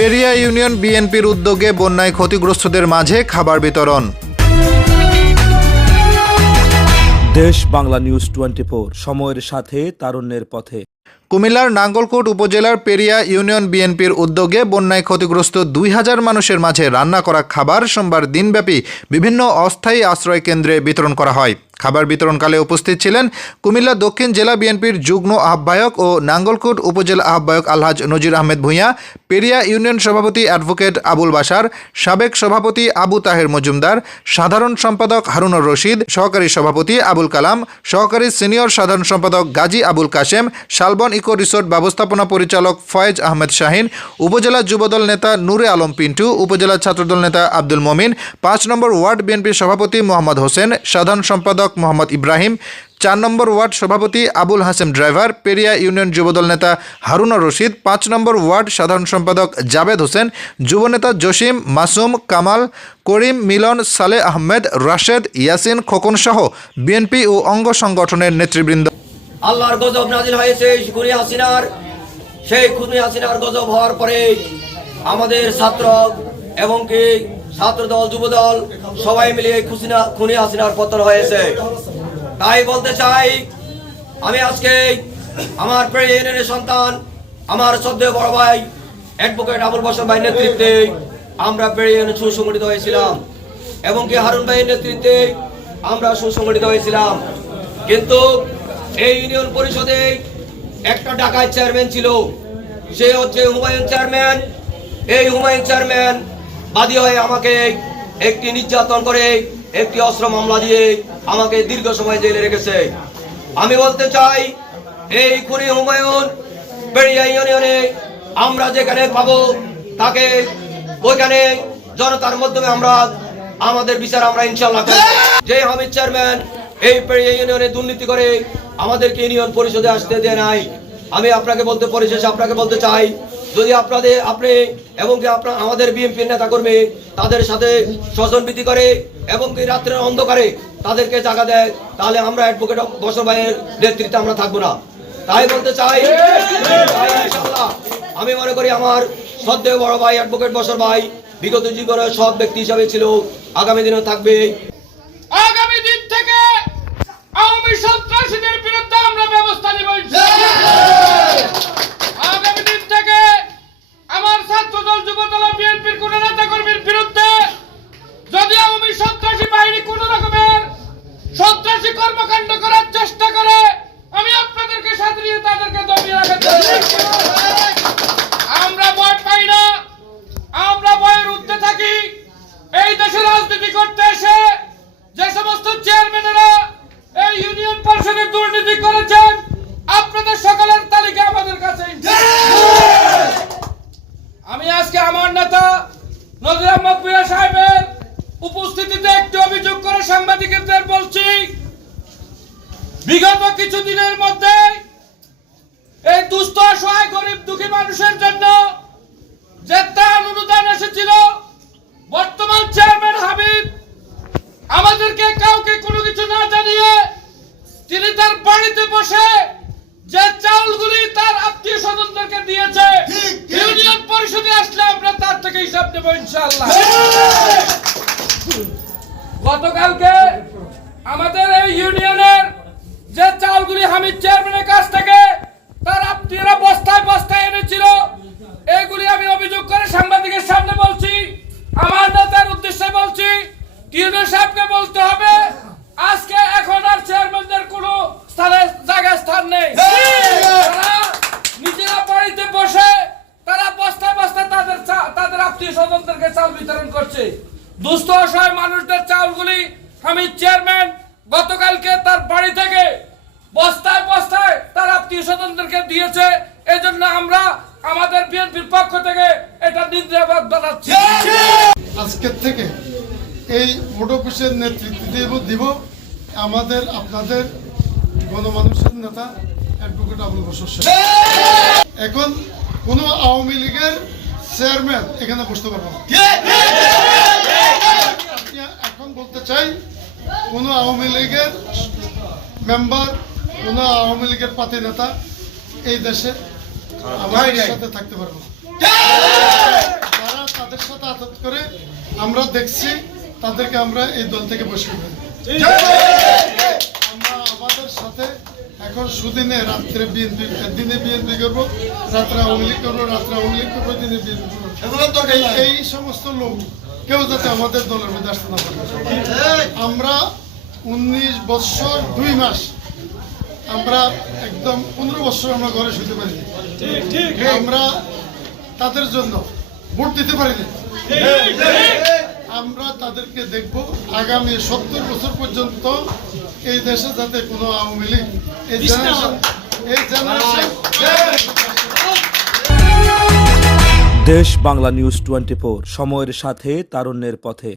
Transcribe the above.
Periya union বিএনপির উদ্যোগে বন্যায় ক্ষতিগ্রস্তদের মাঝে খাবার বিতরণ। দেশ বাংলা নিউজ 24, সময়ের সাথে তারুণ্যের পথে। কুমিল্লার নাঙ্গলকোট উপজেলার পেরিয়া ইউনিয়ন বিএনপির উদ্যোগে বন্যায় ক্ষতিগ্রস্ত 2000 মানুষের মাঝে রান্না করা খাবার সোমবার দিনব্যাপী বিভিন্ন অস্থায়ী আশ্রয় কেন্দ্রে বিতরণ করা হয়। খাবার বিতরণকালে উপস্থিত ছিলেন কুমিল্লা দক্ষিণ জেলা বিএনপির যুগ্ম আহ্বায়ক ও নাঙ্গলকোট উপজেলা আহ্বায়ক আলহাজ নজির আহমেদ ভূঁইয়া, পেরিয়া ইউনিয়ন সভাপতি অ্যাডভোকেট আবুল বাশার, সাবেক সভাপতি আবু তাহের মজুমদার, সাধারণ সম্পাদক হারুনুর রশিদ, সহকারী সভাপতি আবুল কালাম, সহকারী সিনিয়র সাধারণ সম্পাদক গাজী আবুল কাশেম, শালবন ইকো রিসোর্ট ব্যবস্থাপনা পরিচালক ফয়েজ আহমেদ শাহিন, উপজেলা যুবদল নেতা নূরে আলম পিন্টু, উপজেলা ছাত্রদল নেতা আব্দুল মমিন, 5 নম্বর ওয়ার্ড বিএনপির সভাপতি মোহাম্মদ হোসেন, সাধারণ সম্পাদক মোহাম্মদ ইব্রাহিম, 4 নম্বর ওয়ার্ড সভাপতি আবুল হাসেম ড্রাইভার, পেরিয়া ইউনিয়ন যুবদল নেতা হারুনুর রশিদ, 5 নম্বর ওয়ার্ড সাধারণ সম্পাদক জাবেদ হোসেন, যুবনেতা জসিম, মাসুম, কামাল, করিম, মিলন, সালেহ আহমেদ, রাশেদ, ইয়াসিন, খোকন সহ বিএনপি ও অঙ্গ সংগঠনের নেতৃবৃন্দ। আল্লাহর গজব নাজিল হয়েছে সেই খুনি হাসিনার গজব হওয়ার পরে আমাদের ছাত্র এবং কি ছাত্রদল যুবদল সবাই মিলিয়ে খুনি হাসিনার পতন হয়েছে। তাই বলতে চাই, আমি আজকে আমার পেরিয়া ইউনিয়নের সন্তান, আমার শ্রদ্ধেয় বড় ভাই অ্যাডভোকেট আবুল বাশার ভাইয়ের নেতৃত্বে আমরা পেরিয়া ইউনিয়নে সুসংগঠিত হয়েছিলাম এবং কি হারুন ভাইয়ের নেতৃত্বে আমরা সুসংগঠিত হয়েছিলাম। কিন্তু এই ইউনিয়ন পরিষদে একটা ডাকাত চেয়ারম্যান ছিল, সে হচ্ছে হুমায়ুন চেয়ারম্যান। এই হুমায়ুন চেয়ারম্যান বাদী হয়ে আমাকে একটি নির্যাতন করে একটি অস্ত্র মামলা দিয়ে আমাকে দীর্ঘ সময় জেলে রেখেছে। আমি বলতে চাই, এই খুনি হুমায়ুন পেরিয়া ইউনিয়নে আমরা যেখানে পাবো তাকে ওইখানে জনতার মাধ্যমে আমরা আমাদের বিচার আমরা ইনশাআল্লাহ করব। যে হামিদ চেয়ারম্যান এই পেরিয়া ইউনিয়নে দুর্নীতি করে আমাদেরকে ইউনিয়ন পরিষদে আসতে দেয় নাই, আমি আপনাকে বলতে চাই, যদি আপনি এবং কি আমাদের বিএনপির নেতা কর্মী তাদের সাথে স্বজনপ্রীতি করে এবং কি রাত্রের অন্ধকারে তাদেরকে জায়গা দেয়, তাহলে আমরা অ্যাডভোকেট বশর ভাইয়ের নেতৃত্বে আমরা থাকবো না। তাই বলতে চাই, ইনশাআল্লাহ আমি মনে করি আমার শ্রদ্ধেয় বড় ভাই অ্যাডভোকেট বশর ভাই বিগত জীবনে সৎ ব্যক্তি হিসাবে ছিল, আগামী দিনেও থাকবে। আগামী দিন থেকে আওয়ামী সন্ত্রাসীদের বিরুদ্ধে আমরা ব্যবস্থা নেব। আগামী দিন থেকে আমার ছাত্রদল যুবদল বিএনপির কোন নেতা কর্মীর বিরুদ্ধে যদি আওয়ামী সন্ত্রাসী বাহিনী কোন রকমের সন্ত্রাসী কর্মকাণ্ড করার চেষ্টা করে, আমি আপনাদেরকে সাথে নিয়ে তাদেরকে দমিয়ে রাখতে আমরা ভয় পাই না, আমরা ভয়ের ঊর্ধ্বে থাকি। এই দেশে রাজনীতি করতে এসে যে সমস্ত চেয়ারম্যানেরা এই ইউনিয়ন পরিষদে দুর্নীতি করেছেন, আপনাদের সকলের তালিকা আমাদের কাছে। আমি আজকে আমার নেতা নজির আহমেদ ভূঁইয়া সাহেবের উপস্থিতিতে একটি অভিযোগ করে সাংবাদিকদের বলছি, বিগত কিছুদিনের মধ্যে এই দুস্থ অসহায় গরিব দুঃখী মানুষের জন্য যে ত্রাণ অনুদান এসেছিল, বর্তমান চেয়ারম্যান হামিদ আমাদেরকে কাউকে কোনো কিছু না জানিয়ে তিনি তার বাড়িতে বসে যে চাউলগুলি তার আত্মীয় স্বজনদেরকে দিয়েছে, ইউনিয়ন পরিষদে আসলে আমরা তার থেকে হিসাব নেব ইনশাআল্লাহ। গতকালকে আমাদের এই ইউনিয়নের যে চাউলগুলি হামিদ চেয়ারম্যানের কাছ থেকে তার আত্মীয়রা বস্তায় বস্তায় এনেছিল, এইগুলি আমি অভিযোগ করে সাংবাদিকের সামনে বলছি। আমার নেতার উদ্দেশ্যে বলছি, ইউনিয়ন সাহেবকে বলতে হবে আজকে এখন আর চেয়ারম্যানদের কোনো স্থান নেই। তারা নিজেরা বাড়িতে বসে তারা বস্তায় বস্তায় তাদের আত্মীয় স্বজনদেরকে চাল বিতরণ করছে। দুস্থ অসহায় মানুষদের চাউলগুলি হামিদ চেয়ারম্যান গতকালকে তার বাড়ি থেকে বস্তায় বস্তায় তার আত্মীয় স্বজনদেরকে দিয়েছে। এই জন্য আমরা আমাদের বিএনপির পক্ষ থেকে এটা নিন্দাবাদ জানাচ্ছি। আজকের থেকে এই ভোট অফিসের নেতৃত্ব দিব আমাদের আপনাদের গণমানুষের নেতা অ্যাডভোকেট আবুল বাশার সাহেব। এখন কোনো আওয়ামী লীগের চেয়ারম্যান এখানে বসতে পারবো না। এখন বলতে চাই, কোনো আওয়ামী লীগের মেম্বার, কোনো আওয়ামী লীগের পার্টি নেতা এই দেশে আমার সাথে থাকতে পারবো না। আমরা দেখছি তাদেরকে আমরা এই দল থেকে বসে ফেলি। আমরা আমাদের সাথে এখন সুদিনে রাত্রে বিএনপি, দিনে বিএনপি করবো, রাত্রে আওয়ামী লীগ করবো, রাত্রে আওয়ামী লীগ করবো, দিনে বিএনপি করবো। এই সমস্ত লোক কেউ যাতে আমাদের দলের মধ্যে আসতে না পারে। আমরা 19 বছর 2 মাস, আমরা একদম 15 বছর আমরা ঘরে শুতে পারিনি। আমরা তাদের জন্য ভোট দিতে পারিনি। আমরা তাদেরকে দেখব আগামী 70 বছর পর্যন্ত এই দেশে যাতে কোনো আওয়ামী লীগ এই জেনারেশন দেশ বাংলা নিউজ 24, সময়ের সাথে তারুণ্যের পথে।